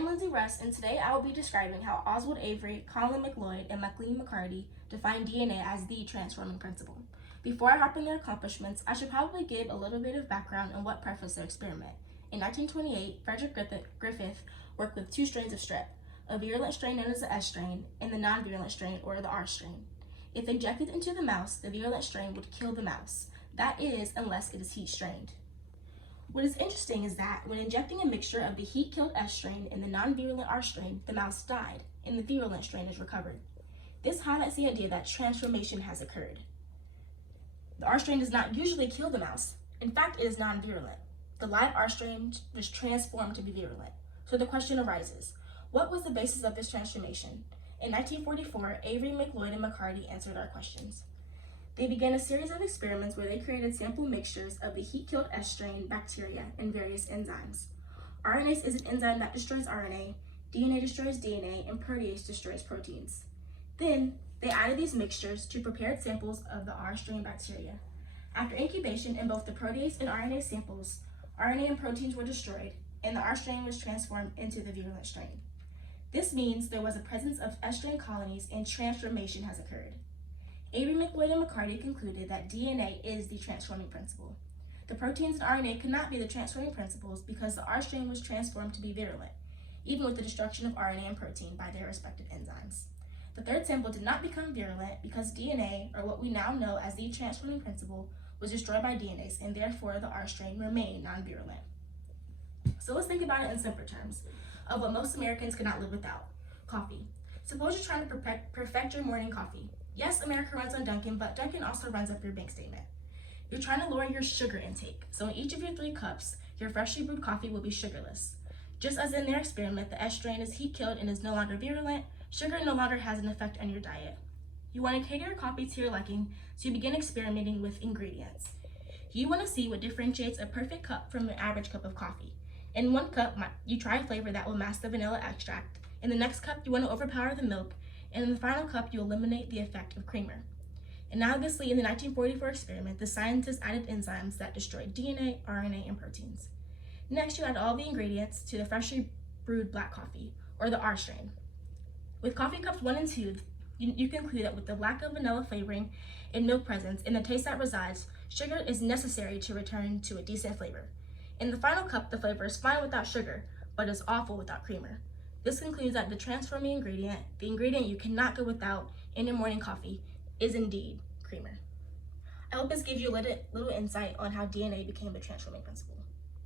I'm Lindsey Russ, and today I will be describing how Oswald Avery, Colin MacLeod, and McCarty defined DNA as the transforming principle. Before I hop in their accomplishments, I should probably give a little bit of background on what prefaced their experiment. In 1928, Frederick Griffith worked with two strains of strep, a virulent strain known as the S strain, and the non-virulent strain, or the R strain. If injected into the mouse, the virulent strain would kill the mouse. That is, unless it is heat strained. What is interesting is that when injecting a mixture of the heat-killed S strain and the non-virulent R strain, the mouse died, and the virulent strain is recovered. This highlights the idea that transformation has occurred. The R strain does not usually kill the mouse. In fact, it is non-virulent. The live R strain was transformed to be virulent. So the question arises, what was the basis of this transformation? In 1944, Avery, MacLeod, and McCarty answered our questions. They began a series of experiments where they created sample mixtures of the heat-killed S strain bacteria and various enzymes. RNase is an enzyme that destroys RNA, DNA destroys DNA, and protease destroys proteins. Then, they added these mixtures to prepared samples of the R strain bacteria. After incubation in both the protease and RNA samples, RNA and proteins were destroyed, and the R strain was transformed into the virulent strain. This means there was a presence of S strain colonies and transformation has occurred. Avery, MacLeod, and McCarty concluded that DNA is the transforming principle. The proteins and RNA could not be the transforming principles because the R strain was transformed to be virulent, even with the destruction of RNA and protein by their respective enzymes. The third sample did not become virulent because DNA, or what we now know as the transforming principle, was destroyed by DNase, and therefore the R strain remained non-virulent. So let's think about it in simpler terms of what most Americans could not live without: coffee. Suppose you're trying to perfect your morning coffee. Yes, America runs on Dunkin', but Dunkin' also runs up your bank statement. You're trying to lower your sugar intake, so in each of your 3 cups, your freshly brewed coffee will be sugarless. Just as in their experiment, the S strain is heat-killed and is no longer virulent, sugar no longer has an effect on your diet. You want to cater your coffee to your liking, so you begin experimenting with ingredients. You want to see what differentiates a perfect cup from an average cup of coffee. In 1 cup, you try a flavor that will mask the vanilla extract. In the next cup, you want to overpower the milk, and in the final cup, you eliminate the effect of creamer. Analogously, in the 1944 experiment, the scientists added enzymes that destroyed DNA, RNA, and proteins. Next, you add all the ingredients to the freshly brewed black coffee, or the R strain. With coffee cups 1 and 2, you conclude that with the lack of vanilla flavoring and milk presence and the taste that resides, sugar is necessary to return to a decent flavor. In the final cup, the flavor is fine without sugar, but is awful without creamer. This concludes that the transforming ingredient, the ingredient you cannot go without in your morning coffee, is indeed creamer. I hope this gives you a little insight on how DNA became the transforming principle.